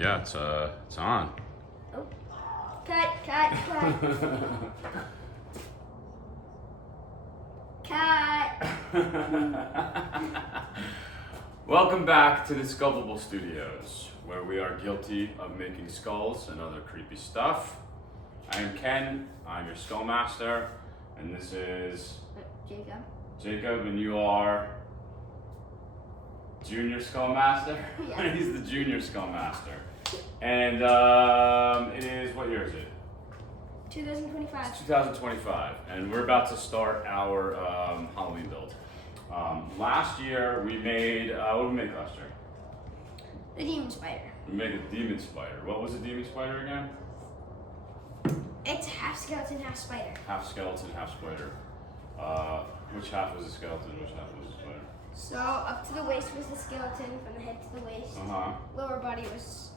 Yeah, it's on. Oh. Cut. Cut. Welcome back to the Sculptable Studios, where we are guilty of making skulls and other creepy stuff. I am Ken, I'm your Skullmaster, and this is Jacob, and you are Junior Skullmaster? Yeah. He's the Junior Skullmaster. And it is, what year is it? 2025. It's 2025, and we're about to start our Halloween build. Last year we made, what did we make last year? The demon spider. We made a demon spider. What was a demon spider again? It's half skeleton, half spider. Half skeleton, half spider. Which half was a skeleton, which half was a spider? So up to the waist was the skeleton, from the head to the waist. Uh-huh. Lower body was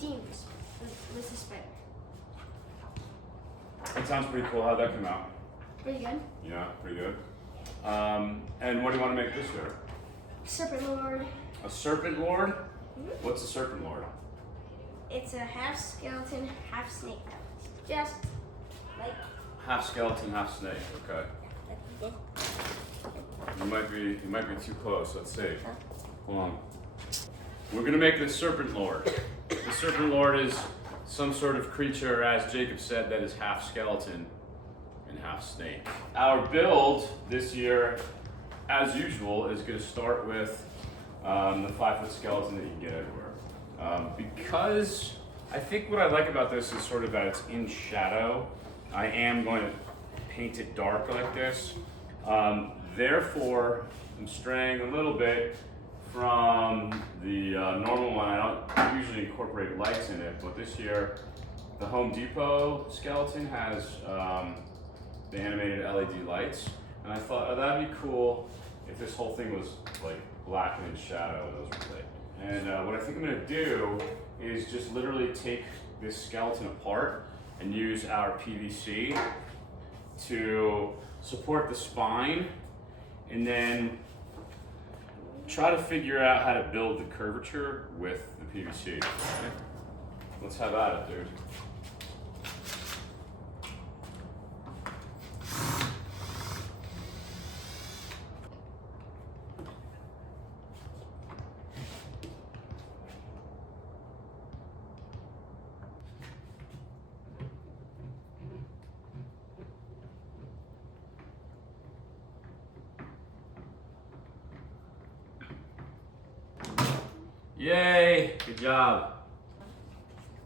demon, was the spider. That sounds pretty cool. How'd that come out? Pretty good. Yeah, pretty good. And what do you want to make this year? Serpent Lord. A Serpent Lord? Mm-hmm. What's a Serpent Lord? It's a half skeleton, half snake. Just like Half skeleton, half snake. Okay. this. You might be too close. Let's see. Hold on. We're gonna make the Serpent Lord. The Serpent Lord is some sort of creature, as Jacob said, that is half skeleton and half snake. Our build this year, as usual, is gonna start with the 5-foot skeleton that you can get everywhere. Because I think what I like about this is sort of that it's in shadow. I am going to paint it dark like this. Therefore, I'm straying a little bit from the normal one. I don't usually incorporate lights in it, but this year, the Home Depot skeleton has the animated LED lights, and I thought, oh, that'd be cool if this whole thing was like black and in shadow. Those were great. And what I think I'm gonna do is just literally take this skeleton apart and use our PVC to support the spine, and then try to figure out how to build the curvature with the PVC. Okay? Let's have at it, dude. Yay! Good job.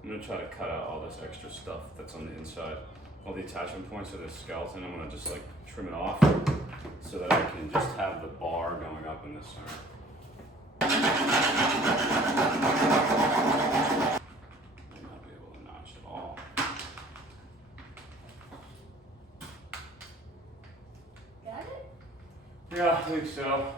I'm gonna try to cut out all this extra stuff that's on the inside. All the attachment points of the skeleton, I'm gonna just like trim it off so that I can just have the bar going up in the center. May not be able to notch it all. Got it? Yeah, I think so.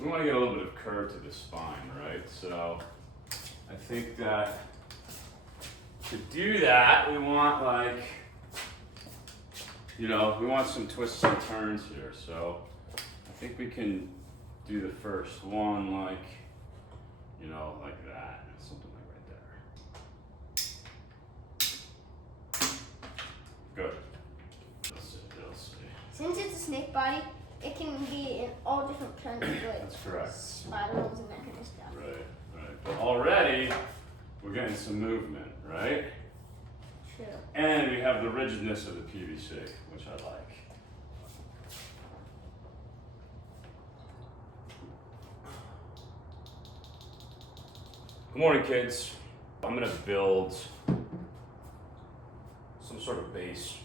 We want to get a little bit of curve to the spine, right? So I think that to do that, we want like, we want some twists and turns here. So I think we can do the first one like, like that, something like right there. Good. Let's see. Since it's a snake body, it can be in all different kinds of wood. That's correct. Spirals and that kind of stuff. Right. But already, we're getting some movement, right? True. And we have the rigidness of the PVC, which I like. Good morning, kids. I'm gonna build some sort of base,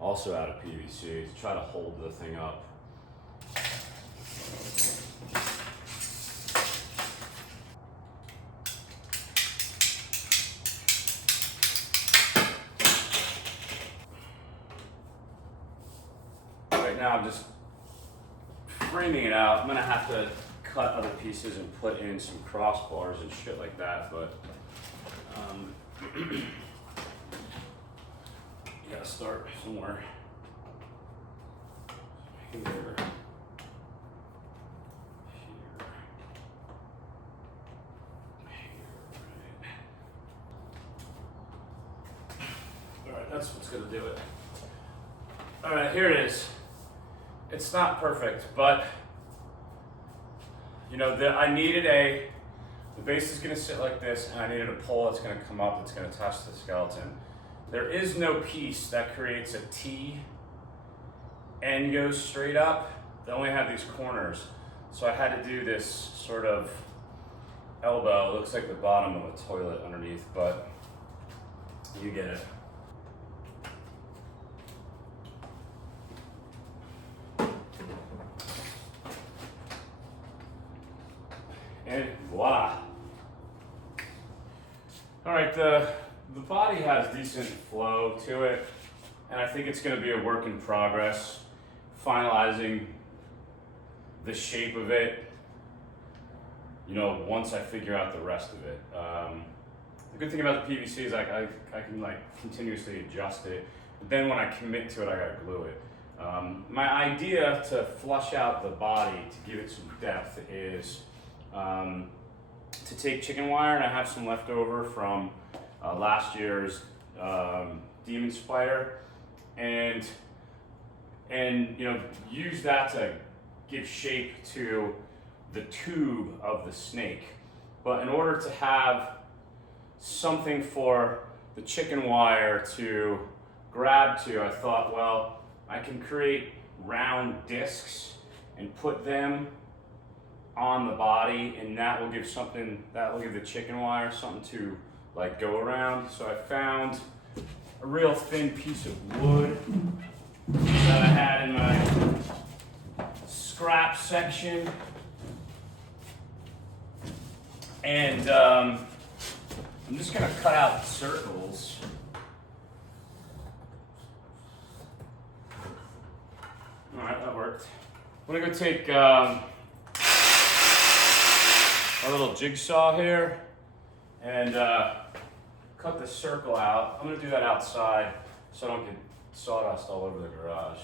also out of PVC, to try to hold the thing up. Right now I'm just framing it out. I'm gonna have to cut other pieces and put in some crossbars and shit like that, but you gotta start somewhere. here. Alright, that's what's gonna do it. Alright, here it is. It's not perfect, but you know, I needed the base is gonna sit like this, and I needed a pole that's gonna come up, that's gonna attach to the skeleton. There is no piece that creates a T and goes straight up. They only have these corners. So I had to do this sort of elbow. It looks like the bottom of a toilet underneath, but you get it. And voila. All right, the body has decent flow to it, and I think it's gonna be a work in progress, finalizing the shape of it, you know, once I figure out the rest of it. The good thing about the PVC is I can like continuously adjust it, but then when I commit to it, I gotta glue it. My idea to flush out the body, to give it some depth, is to take chicken wire, and I have some left over from last year's demon spider, and you know, use that to give shape to the tube of the snake. But in order to have something for the chicken wire to grab to, I thought, well, I can create round discs and put them on the body, and that will give the chicken wire something to like go around. So I found a real thin piece of wood that I had in my scrap section, and I'm just gonna cut out circles. All right, that worked. I'm gonna go take a little jigsaw here and cut the circle out. I'm gonna do that outside so I don't get sawdust all over the garage.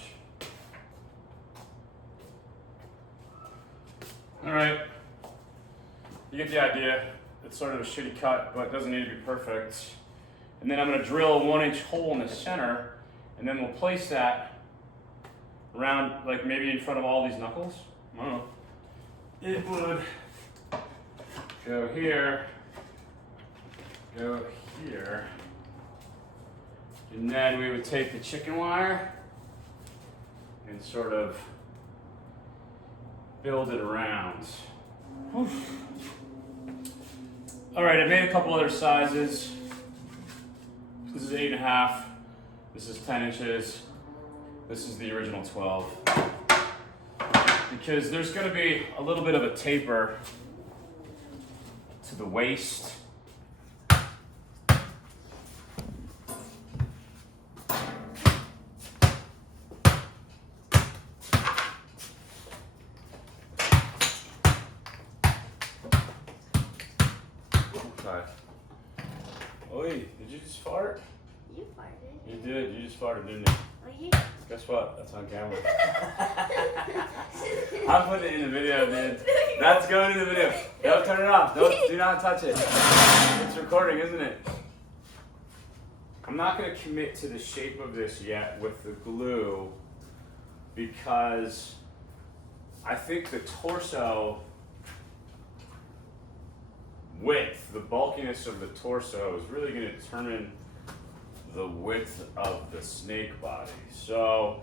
All right, you get the idea. It's sort of a shitty cut, but it doesn't need to be perfect. And then I'm gonna drill a 1-inch hole in the center, and then we'll place that around, like maybe in front of all these knuckles. I don't know. It would go here, go here, and then we would take the chicken wire and sort of build it around. Oof. All right, I made a couple other sizes. This is 8.5, this is 10 inches, this is the original 12. Because there's gonna be a little bit of a taper to the waist. Okay. Oi, did you just fart? You farted. You did, you just farted, didn't you? Oh, yeah. Guess what? That's on camera. I'm putting it in the video, dude. That's going in the video. Don't turn it off. Do not touch it. It's recording, isn't it? I'm not going to commit to the shape of this yet with the glue because I think the torso width, the bulkiness of the torso, is really going to determine the width of the snake body. So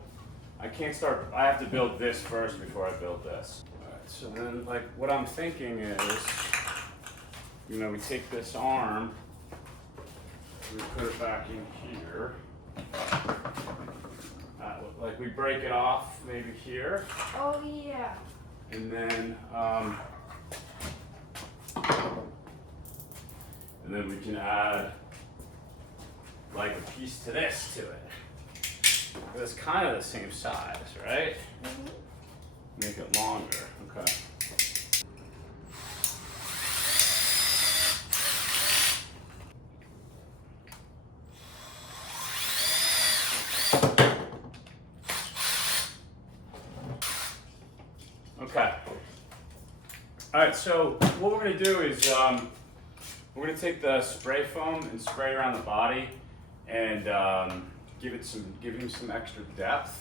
I have to build this first before I build this. Alright, so then like what I'm thinking is, you know, we take this arm, we put it back in here, like we break it off maybe here. Oh, yeah. And then we can add like a piece to this to it. It's kind of the same size, right? Mm-hmm. Make it longer, okay. All right, so what we're gonna do is we're gonna take the spray foam and spray around the body and give him some extra depth.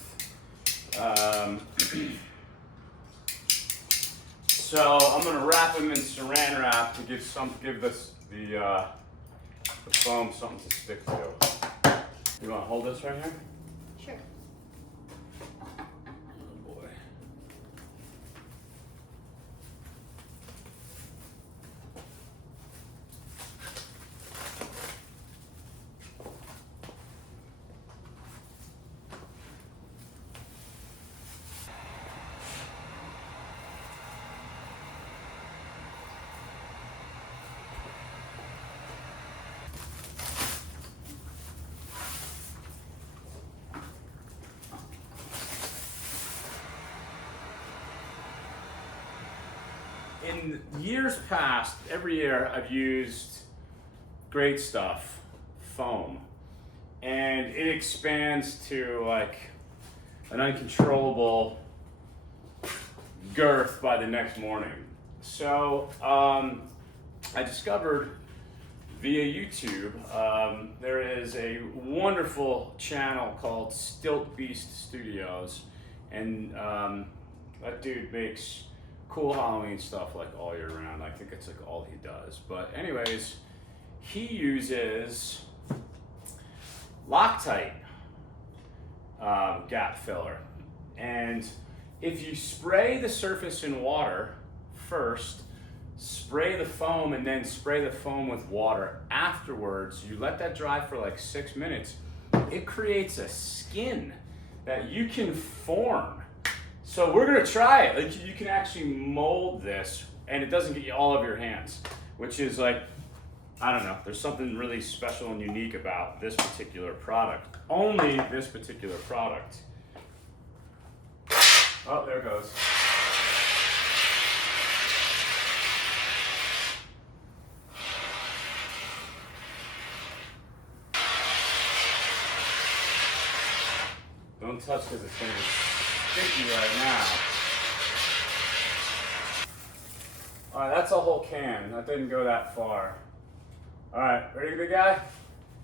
So I'm gonna wrap him in saran wrap to give the foam something to stick to. You wanna hold this right here? Sure. Oh boy. In years past, every year I've used great stuff, foam, and it expands to like an uncontrollable girth by the next morning. So I discovered via YouTube, there is a wonderful channel called Stilt Beast Studios, and that dude makes cool Halloween stuff like all year round. I think it's like all he does. But anyways, he uses Loctite gap filler. And if you spray the surface in water first, spray the foam, and then spray the foam with water afterwards, you let that dry for like 6 minutes, it creates a skin that you can form. So we're gonna try it. Like, you can actually mold this and it doesn't get you all over your hands, which is like, I don't know, there's something really special and unique about this particular product. Only this particular product. Oh, there it goes. Don't touch because it's gonna be sticky right now. All right, that's a whole can. That didn't go that far. All right, ready, big guy?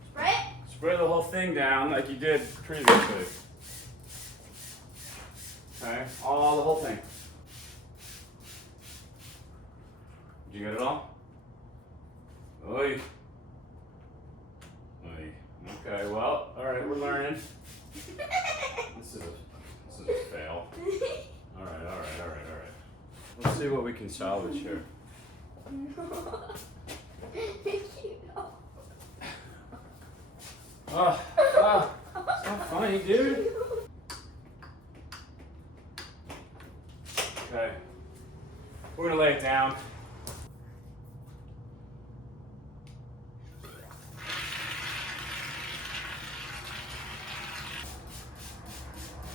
Spray it? Spray the whole thing down like you did previously. Okay, all the whole thing. Did you get it all? Oy. Oy. Okay, well, all right, we're learning. This is a fail. All right. Let's see what we can salvage here. Oh, it's not funny, dude. Okay, we're gonna lay it down.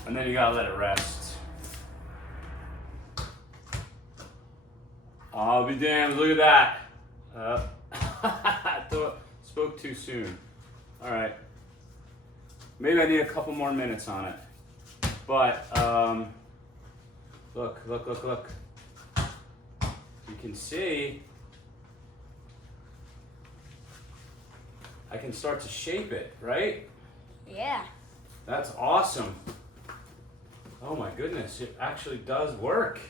And then you gotta let it rest. I'll be damned, look at that. Spoke too soon. All right, maybe I need a couple more minutes on it. But look. You can see I can start to shape it, right? Yeah. That's awesome. Oh my goodness, it actually does work.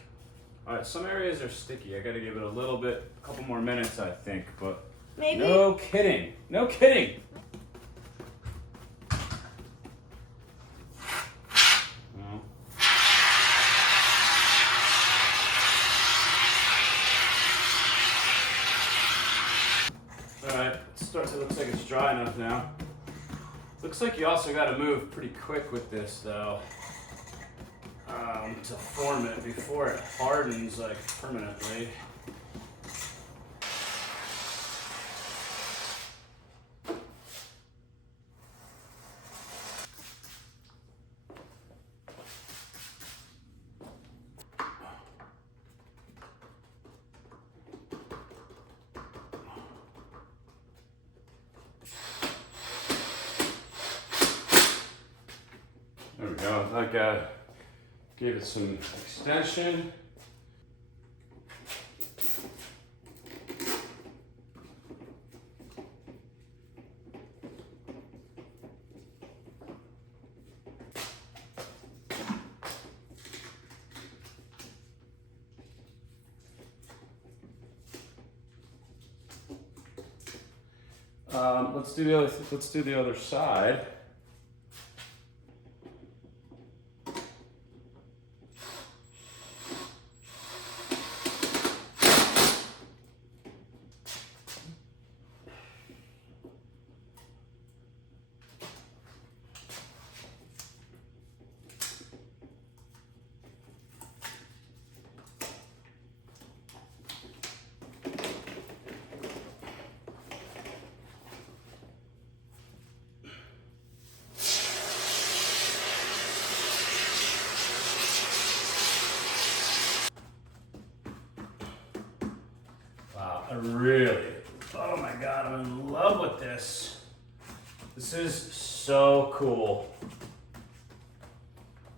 All right, some areas are sticky. I gotta give it a little bit, a couple more minutes, I think, but Maybe. no kidding. No kidding. No. All right, it looks like it's dry enough now. Looks like you also gotta move pretty quick with this though. To form it before it hardens like permanently. There we go. Like gave it some extension. Let's do the other side. Wow, oh my God, I'm in love with this. This is so cool.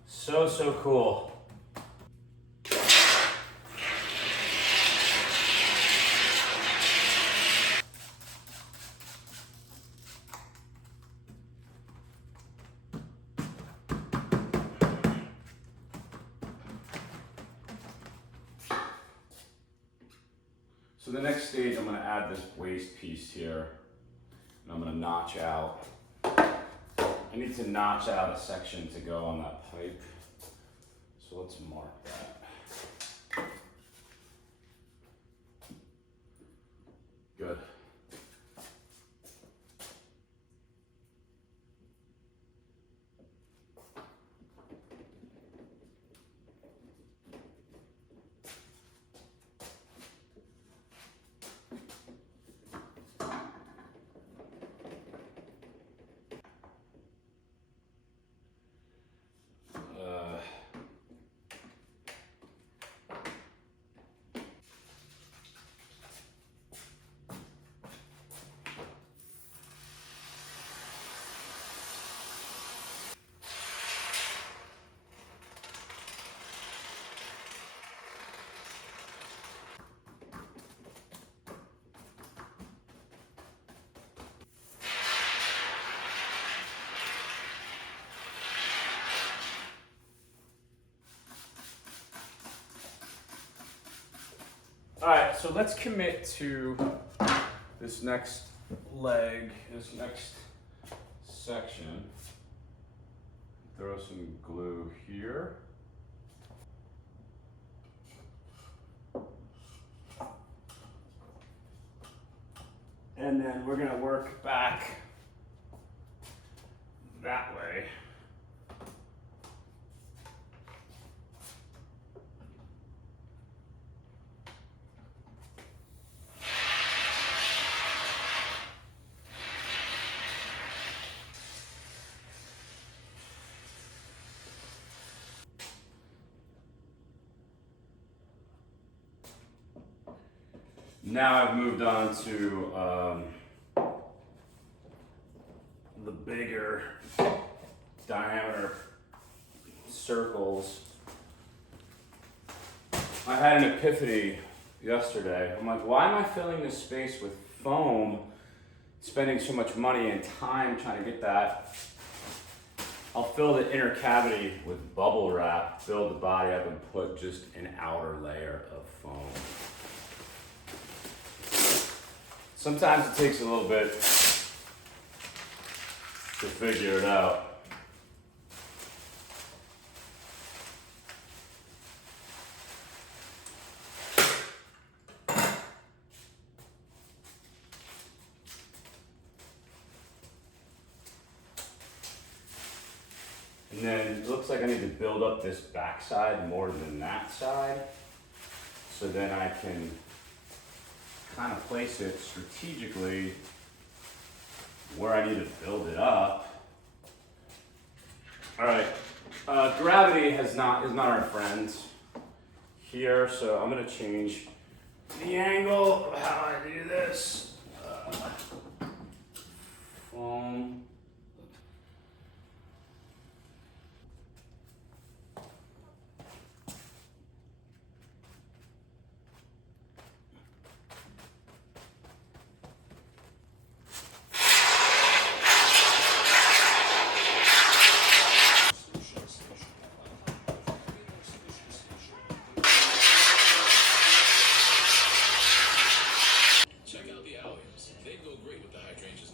So cool. So the next stage, I'm going to add this waist piece here, and I'm going to notch out. I need to notch out a section to go on that pipe. So let's mark that. Good. All right, so let's commit to this next leg, this next section. Throw some glue here. And then we're gonna work back that way. Now I've moved on to the bigger diameter circles. I had an epiphany yesterday. I'm like, why am I filling this space with foam, spending so much money and time trying to get that? I'll fill the inner cavity with bubble wrap, build the body up, and put just an outer layer of foam. Sometimes it takes a little bit to figure it out. And then it looks like I need to build up this back side more than that side. So then I can kind of place it strategically where I need to build it up. All right, gravity is not our friend here, so I'm gonna change the angle of how I do this. Foam. Check out the alliums. They go great with the hydrangeas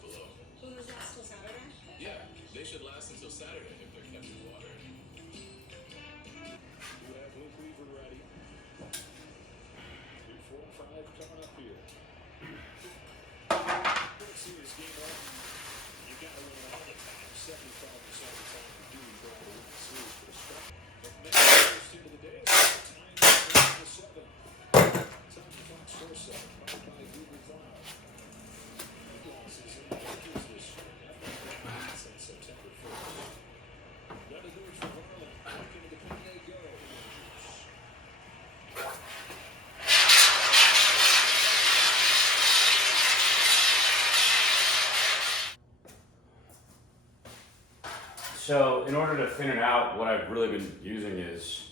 So in order to thin it out, what I've really been using is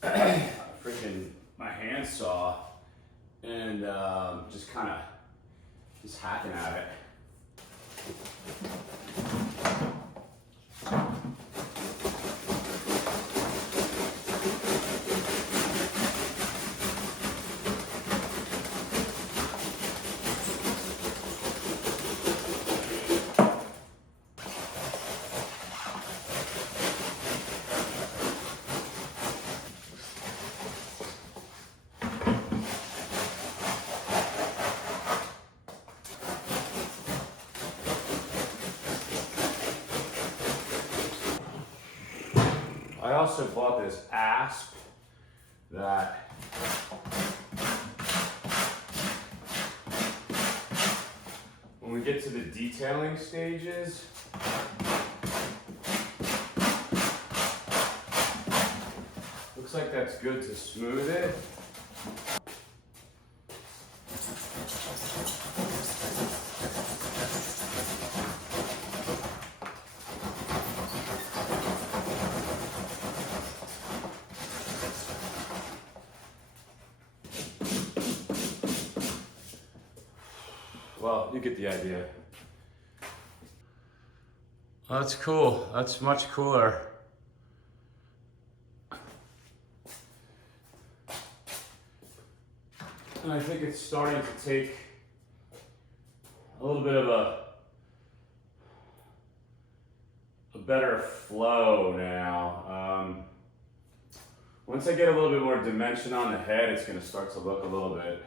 freaking my handsaw and just kind of just hacking at it. I also bought this asp that when we get to the detailing stages, looks like that's good to smooth it. Well, you get the idea. Well, that's cool. That's much cooler. And I think it's starting to take a little bit of a better flow now. Once I get a little bit more dimension on the head, it's going to start to look a little bit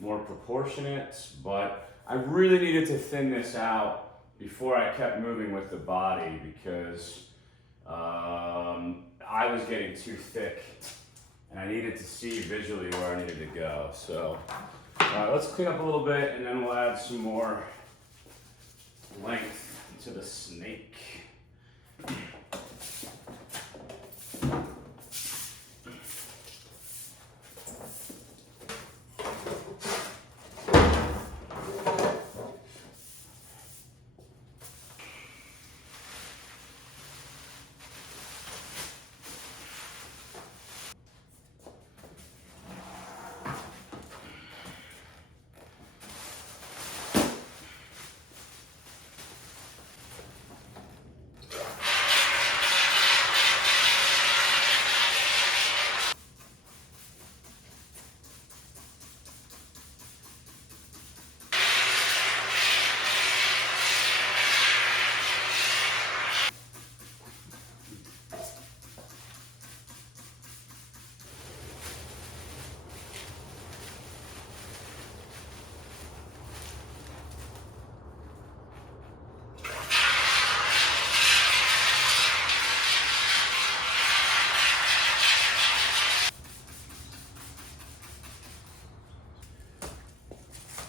more proportionate, but I really needed to thin this out before I kept moving with the body because I was getting too thick and I needed to see visually where I needed to go. So let's clean up a little bit and then we'll add some more length to the snake.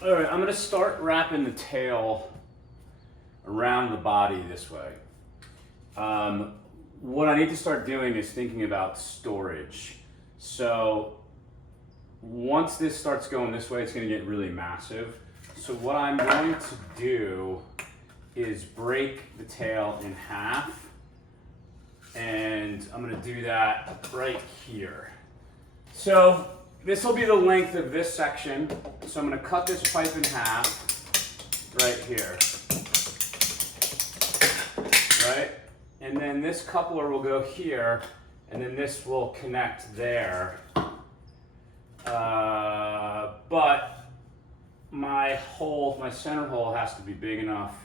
All right, I'm gonna start wrapping the tail around the body this way. What I need to start doing is thinking about storage. So once this starts going this way, it's gonna get really massive. So what I'm going to do is break the tail in half, and I'm gonna do that right here. So this will be the length of this section. So I'm going to cut this pipe in half right here. Right? And then this coupler will go here, and then this will connect there. But my center hole has to be big enough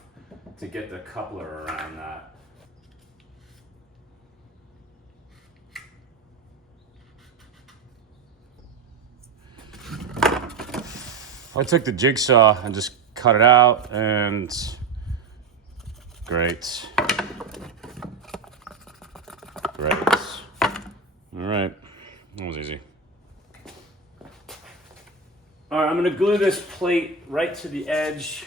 to get the coupler around that. I took the jigsaw and just cut it out, and great. Great. All right, that was easy. All right, I'm gonna glue this plate right to the edge.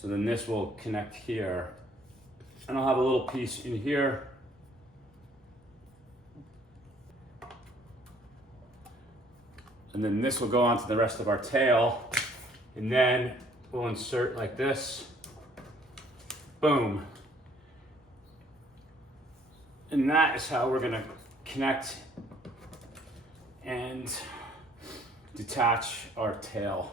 So then this will connect here. And I'll have a little piece in here. And then this will go onto the rest of our tail. And then we'll insert like this. Boom. And that is how we're gonna connect and detach our tail.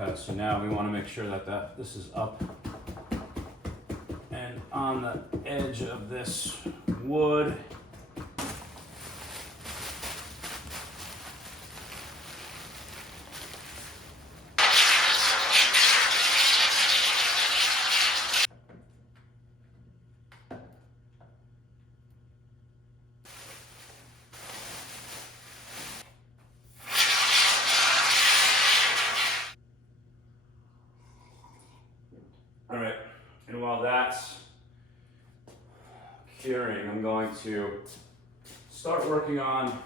Okay, so now we want to make sure that this is up and on the edge of this wood. All right, and while that's curing, I'm going to start working on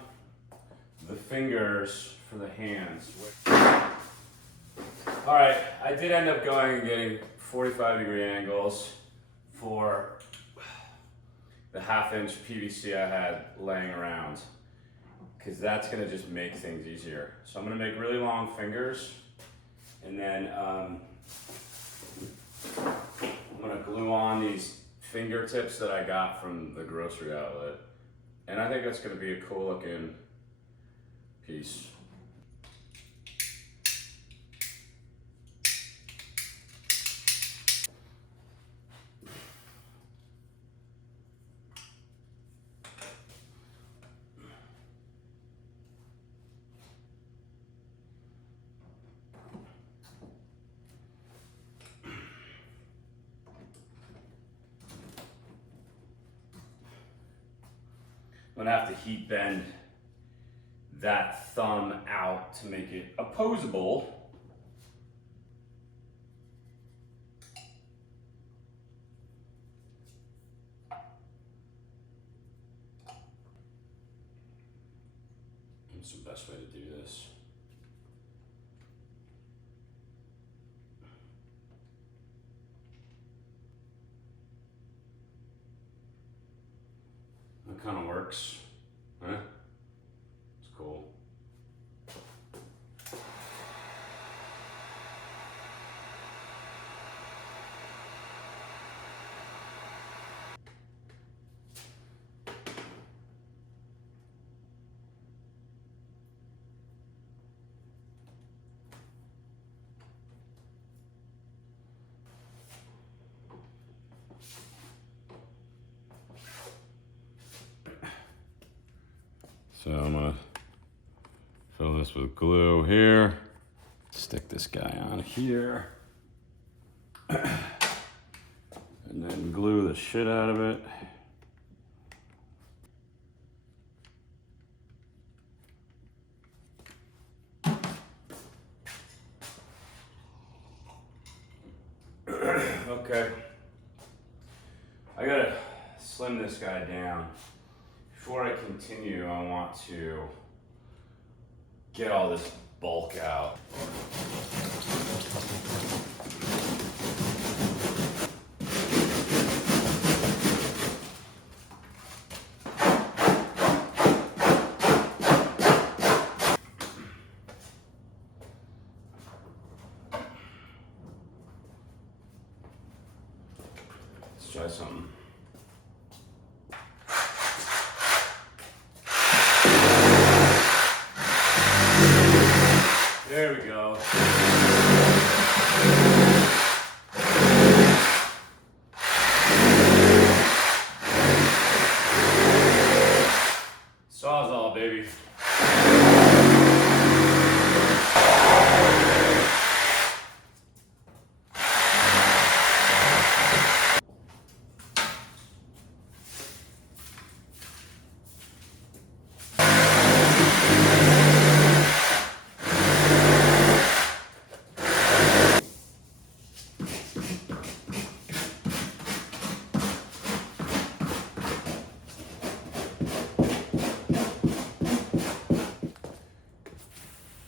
the fingers for the hands. All right, I did end up going and getting 45-degree angles for the 1/2-inch PVC I had laying around, because that's gonna just make things easier. So I'm gonna make really long fingers, and then I'm gonna glue on these fingertips that I got from the grocery outlet. And I think that's gonna be a cool looking piece. I'm gonna have to heat bend that thumb out to make it opposable. What's the best way to do this? That kind of works, huh? It's cool. So I'm gonna fill this with glue here. Stick this guy on here. And then glue the shit out of it. Okay. I gotta slim this guy down. Before I continue, I want to get all this bulk out. Let's try something. There we go. Sawzall, baby.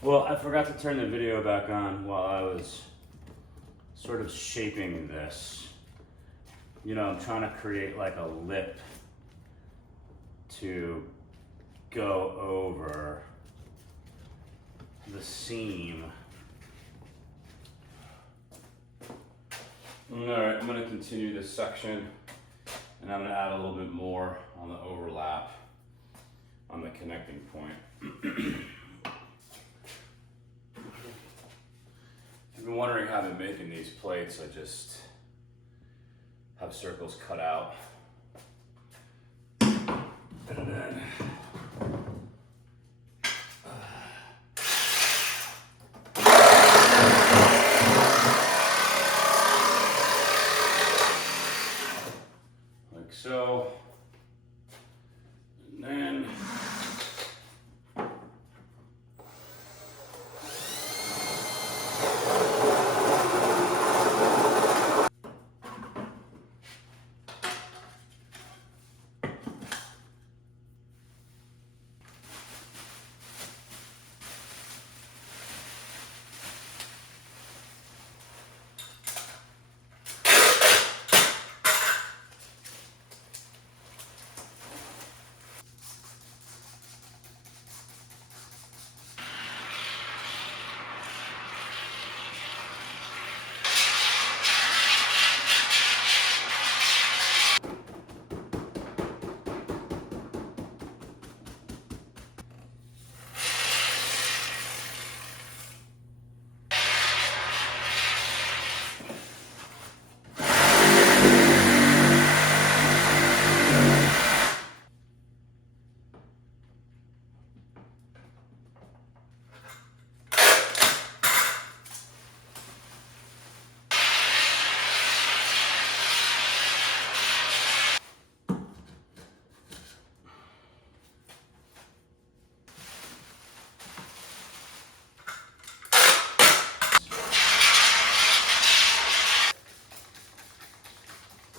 Well, I forgot to turn the video back on while I was sort of shaping this. you know, I'm trying to create like a lip to go over the seam. All right, I'm gonna continue this section and I'm gonna add a little bit more on the overlap on the connecting point. If you've been wondering how I'm making these plates, I just have circles cut out. And then like so. And then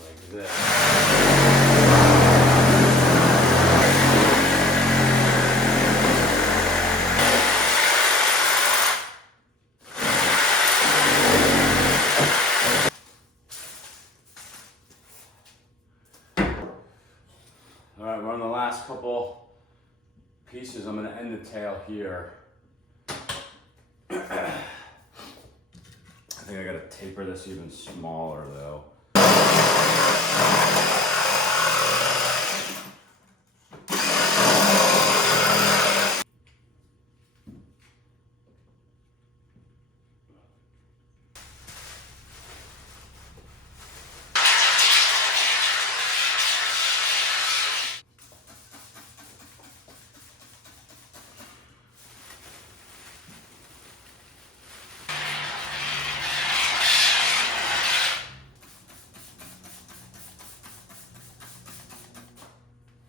like this. All right, we're on the last couple pieces. I'm gonna end the tail here. I think I gotta taper this even smaller though.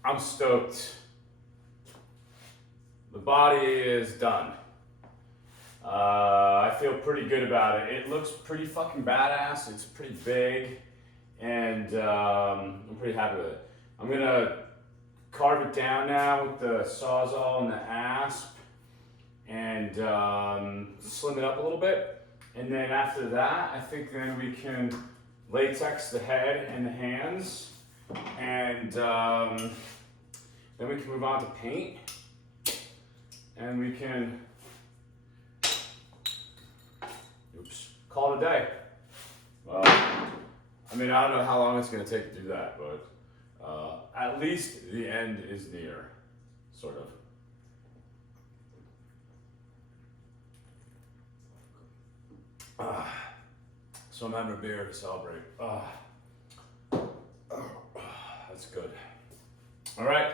I'm stoked. The body is done. I feel pretty good about it. It looks pretty fucking badass. It's pretty big, and I'm pretty happy with it. I'm gonna carve it down now with the Sawzall and the asp, and slim it up a little bit. And then after that, I think then we can latex the head and the hands, and then we can move on to paint, and we can, call it a day. Well, I mean, I don't know how long it's gonna take to do that, but at least the end is near, sort of. So I'm having a beer to celebrate. That's good. All right.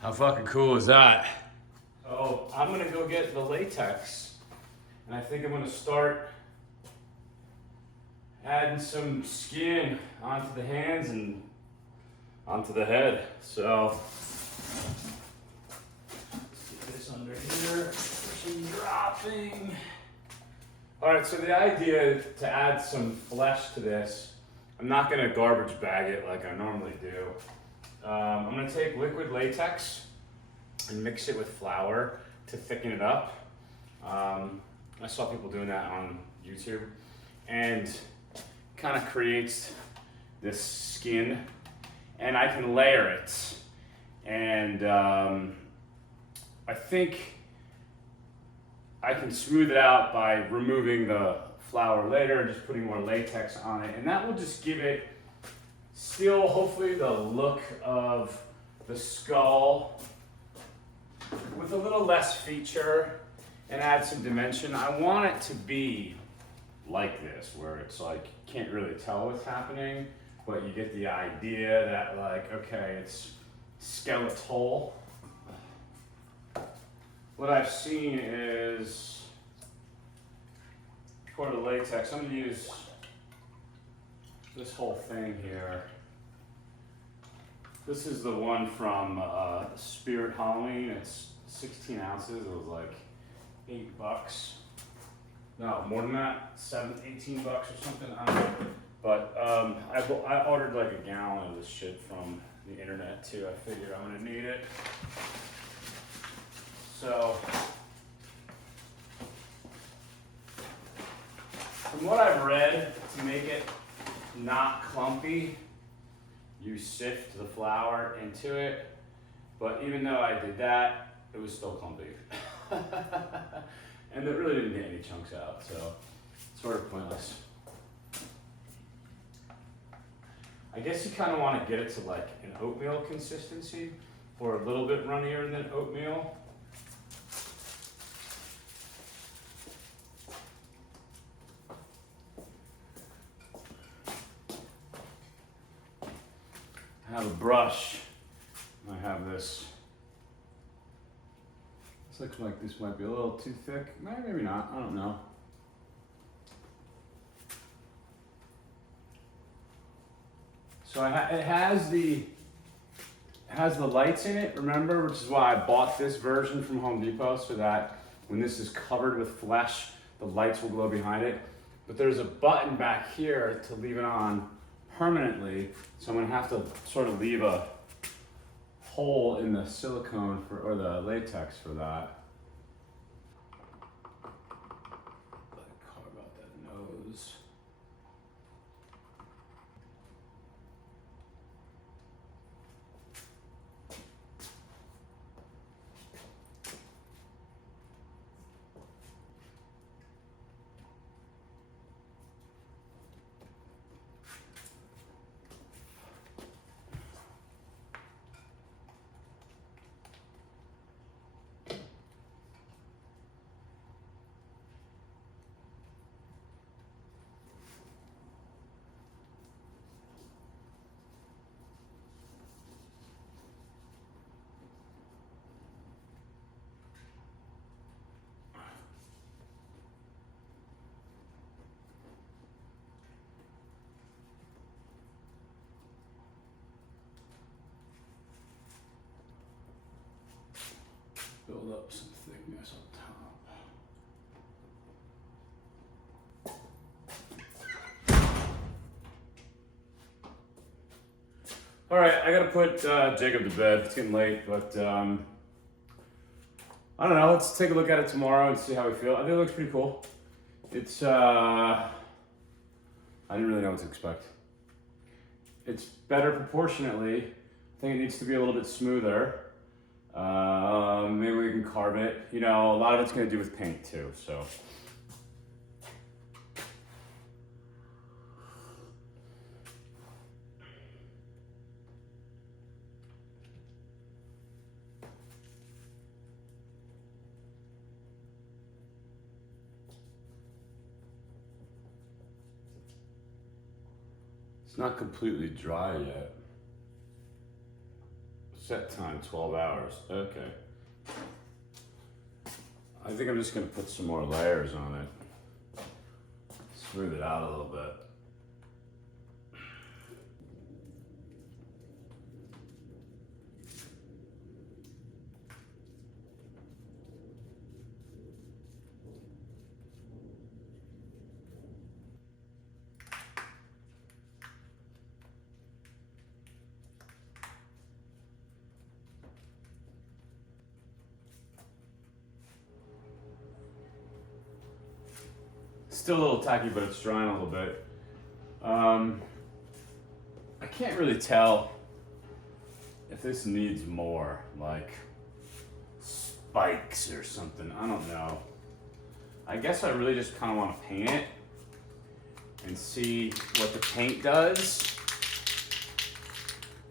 How fucking cool is that? Oh, I'm gonna go get the latex, and I think I'm gonna start adding some skin onto the hands and onto the head. So, let's get this under here, pushing, dropping. All right, so the idea is to add some flesh to this. I'm not gonna garbage bag it like I normally do. I'm gonna take liquid latex and mix it with flour to thicken it up. I saw people doing that on YouTube, and kind of creates this skin, and I can layer it. And I think I can smooth it out by removing the flour later and just putting more latex on it, and that will just give it still hopefully the look of the skull with a little less feature and add some dimension. I want it to be like this, where it's like you can't really tell what's happening, but you get the idea that like, okay, it's skeletal. What I've seen is for the latex, I'm gonna use this whole thing here. This is the one from Spirit Halloween. It's 16 ounces. It was like $8. No, more than that, 18 bucks or something. I don't know. But I ordered like a gallon of this shit from the internet too. I figured I'm gonna need it. So, from what I've read, to make it not clumpy, you sift the flour into it. But even though I did that, it was still clumpy. And it really didn't get any chunks out, so it's sort of pointless. I guess you kind of want to get it to like an oatmeal consistency, or a little bit runnier than oatmeal. I have a brush. I have this. This looks like this might be a little too thick. Maybe not. I don't know. So it has the lights in it, remember, which is why I bought this version from Home Depot, so that when this is covered with flesh, the lights will glow behind it. But there's a button back here to leave it on permanently, so I'm gonna have to sort of leave a hole in the silicone or the latex for that. Carve out that nose. Build up some thickness up top. All right, I gotta put Jacob to bed. It's getting late, but I don't know. Let's take a look at it tomorrow and see how we feel. I think it looks pretty cool. It's I didn't really know what to expect. It's better proportionately. I think it needs to be a little bit smoother. Maybe we can carve it. You know, a lot of it's gonna do with paint too, so. It's not completely dry yet. Set time 12 hours. Okay. I think I'm just gonna put some more layers on it. Smooth it out a little bit. Still a little tacky, but it's drying a little bit. I can't really tell if this needs more, like spikes or something. I don't know. I guess I really just kind of want to paint it and see what the paint does.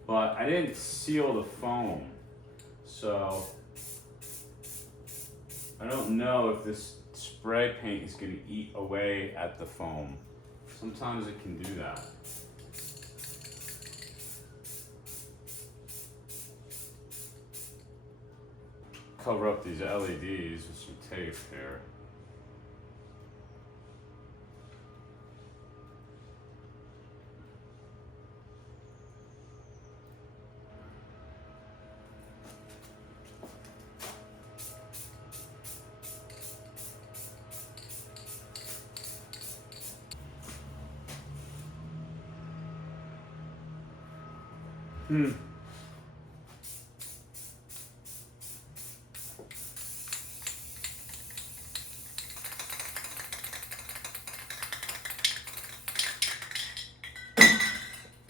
But I didn't seal the foam, so I don't know if this spray paint is going to eat away at the foam. Sometimes it can do that. Cover up these LEDs with some tape here.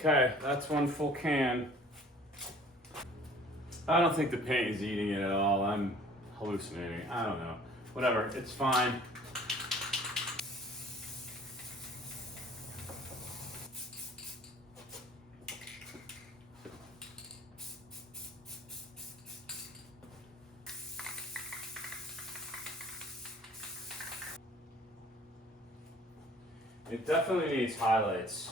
Okay, that's one full can. I don't think the paint is eating it at all. I'm hallucinating. I don't know. Whatever, it's fine. It definitely needs highlights.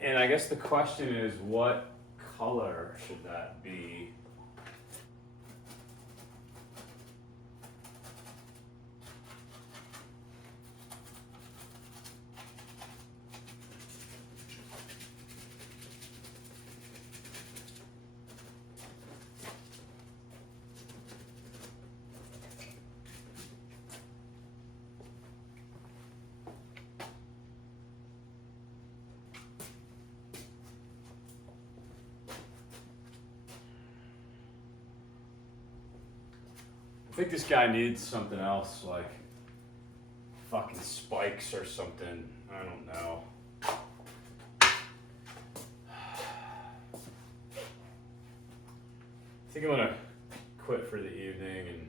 And I guess the question is, what color should that be? I think this guy needs something else, like fucking spikes or something. I don't know. I think I'm gonna quit for the evening and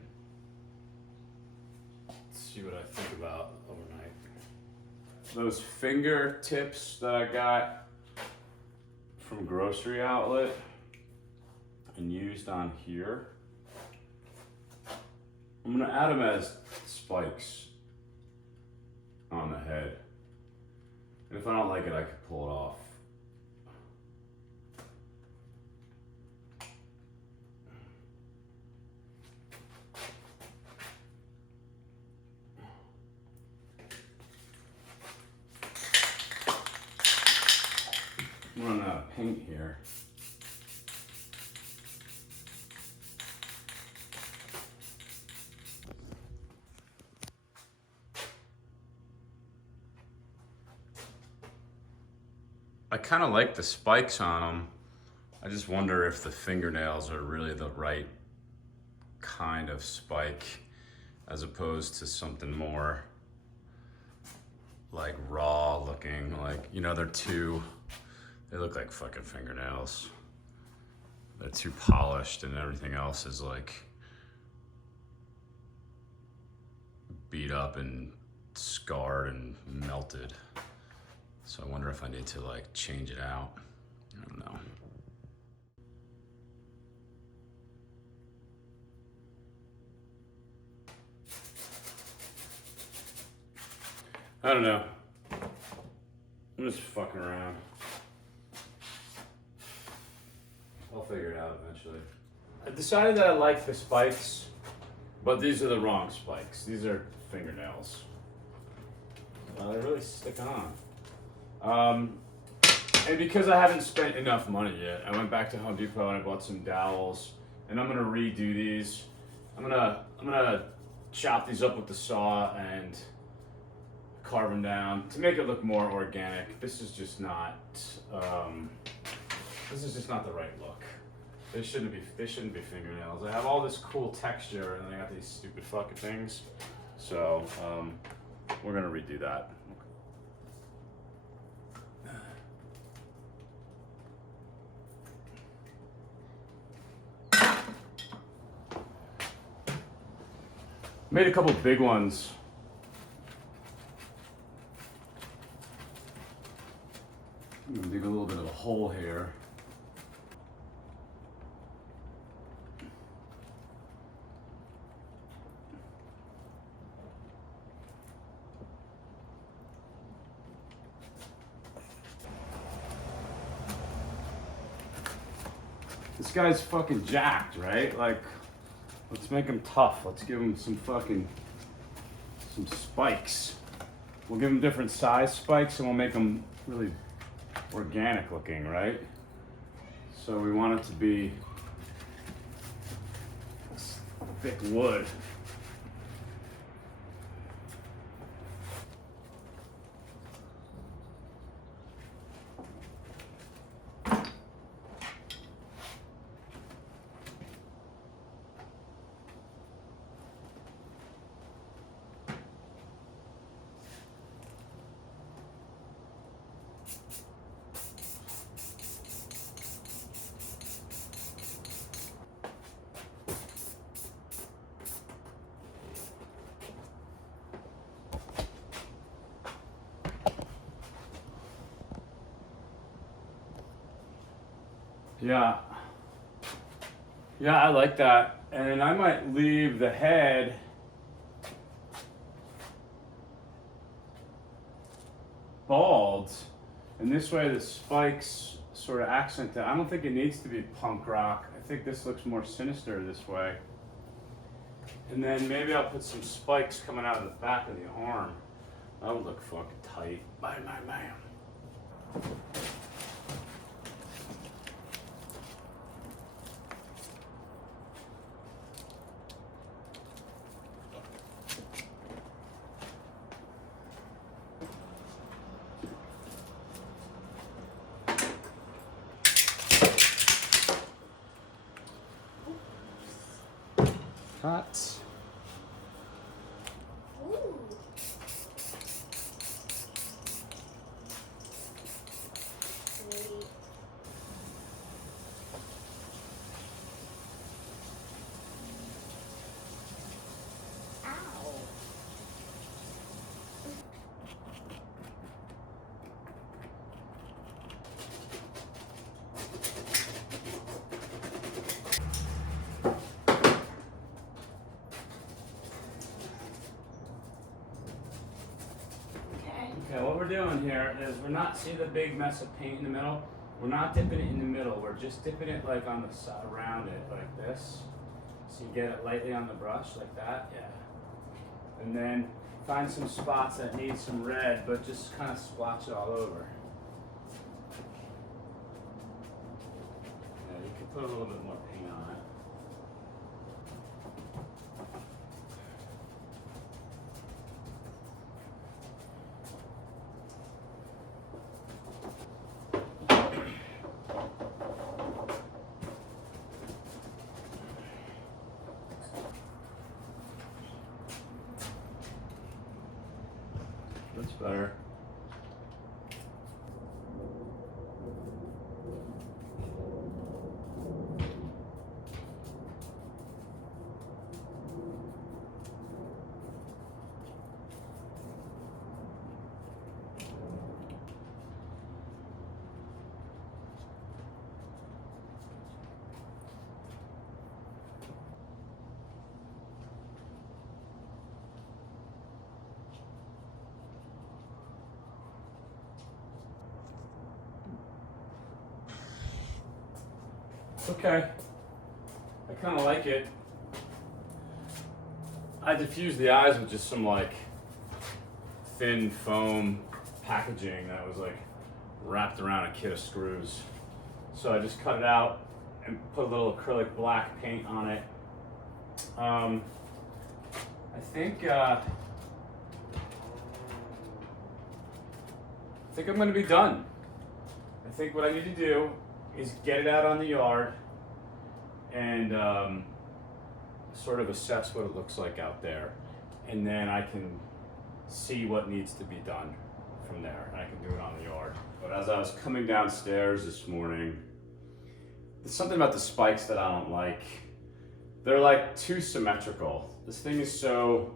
see what I think about overnight. Those fingertips that I got from grocery outlet and used on here, I'm gonna add them as spikes on the head. And if I don't like it, I could pull it off. I'm running out of paint here. I kind of like the spikes on them. I just wonder if the fingernails are really the right kind of spike as opposed to something more like raw looking, like, you know, they look like fucking fingernails. They're too polished and everything else is like beat up and scarred and melted. So I wonder if I need to like change it out. I don't know. I don't know. I'm just fucking around. I'll figure it out eventually. I decided that I like the spikes But these are the wrong spikes. These are fingernails. They really stick on. And because I haven't spent enough money yet, I went back to Home Depot and I bought some dowels, and I'm gonna redo these. I'm gonna chop these up with the saw and carve them down to make it look more organic. This is just not the right look. They shouldn't be fingernails. I have all this cool texture and I got these stupid fucking things. So we're gonna redo that. Made a couple big ones. I'm gonna dig a little bit of a hole here. This guy's fucking jacked, right? Like, let's make him tough. Let's give him some spikes. We'll give him different size spikes and we'll make them really organic looking, right? So we want it to be thick wood. Yeah, I like that. And I might leave the head bald. And this way the spikes sort of accent it. I don't think it needs to be punk rock. I think this looks more sinister this way. And then maybe I'll put some spikes coming out of the back of the arm. That would look fucking tight. Bam, bam, bam. Cut. Ooh. Sweet. Ow. Okay, what we're doing here is we're not, see the big mess of paint in the middle? We're not dipping it in the middle, we're just dipping it like on the side, around it, like this. So you get it lightly on the brush, like that, yeah. And then find some spots that need some red, but just kind of splotch it all over. Yeah, you can put a little bit more paint on it. That's better. Okay. I kind of like it. I diffused the eyes with just some like thin foam packaging that was like wrapped around a kit of screws. So I just cut it out and put a little acrylic black paint on it. I think I'm gonna be done. I think what I need to do is get it out on the yard and sort of assess what it looks like out there. And then I can see what needs to be done from there. And I can do it on the yard. But as I was coming downstairs this morning, there's something about the spikes that I don't like. They're like too symmetrical. This thing is so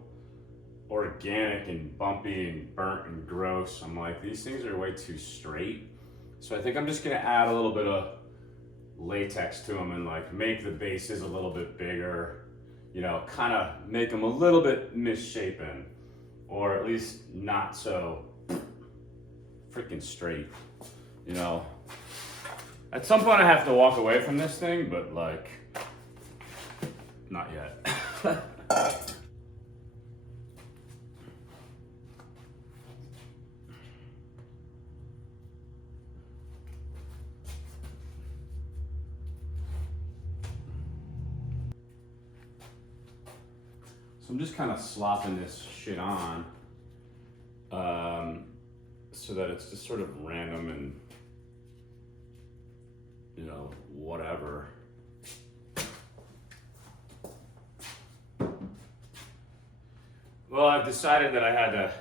organic and bumpy and burnt and gross. I'm like, these things are way too straight. So I think I'm just gonna add a little bit of latex to them and like make the bases a little bit bigger, you know, kind of make them a little bit misshapen, or at least not so freaking straight, you know. At some point I have to walk away from this thing, but like, not yet. So I'm just kind of slopping this shit on so that it's just sort of random and, you know, whatever. Well, I've decided that I had to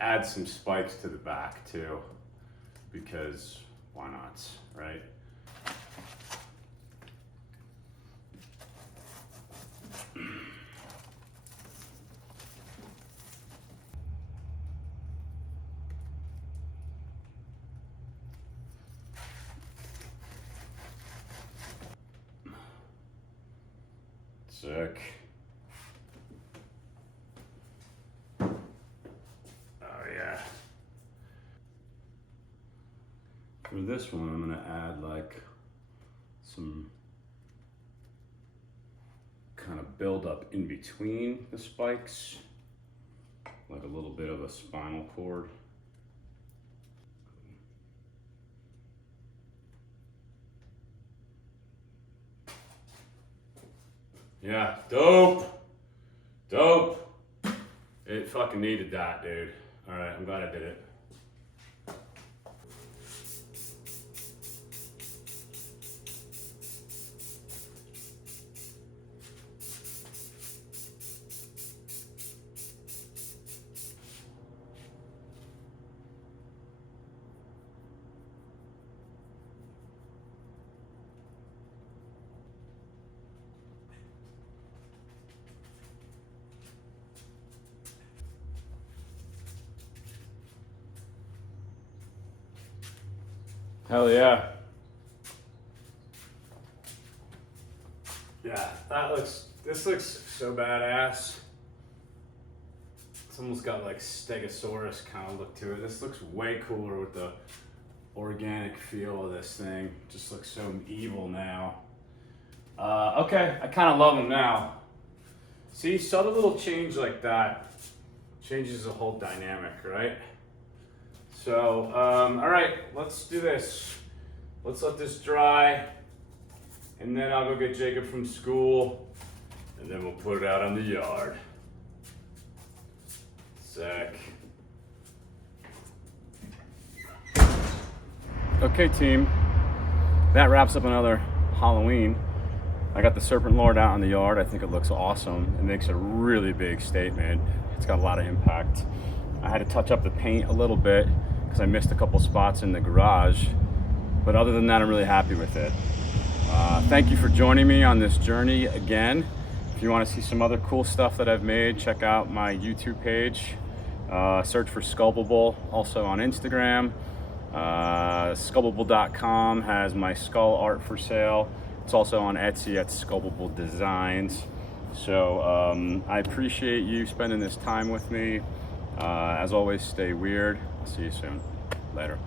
add some spikes to the back too, because why not, right? Sick. Oh yeah. For this one, I'm gonna add like some kind of build up in between the spikes, like a little bit of a spinal cord. Yeah, dope. Dope. It fucking needed that, dude. All right, I'm glad I did it. Hell yeah. Yeah, this looks so badass. It's almost got like Stegosaurus kind of look to it. This looks way cooler with the organic feel of this thing. Just looks so evil now. Okay, I kind of love them now. See, subtle little change like that changes the whole dynamic, right? So, all right, let's do this. Let's let this dry, and then I'll go get Jacob from school, and then we'll put it out on the yard. Sick. Okay, team, that wraps up another Halloween. I got the Serpent Lord out in the yard. I think it looks awesome. It makes a really big statement. It's got a lot of impact. I had to touch up the paint a little bit because I missed a couple spots in the garage. But other than that, I'm really happy with it. Thank you for joining me on this journey again. If you want to see some other cool stuff that I've made, check out my YouTube page. Search for Sculpable, also on Instagram. Sculpable.com has my skull art for sale. It's also on Etsy at Sculpable Designs. So I appreciate you spending this time with me. As always, stay weird. I'll see you soon. Later.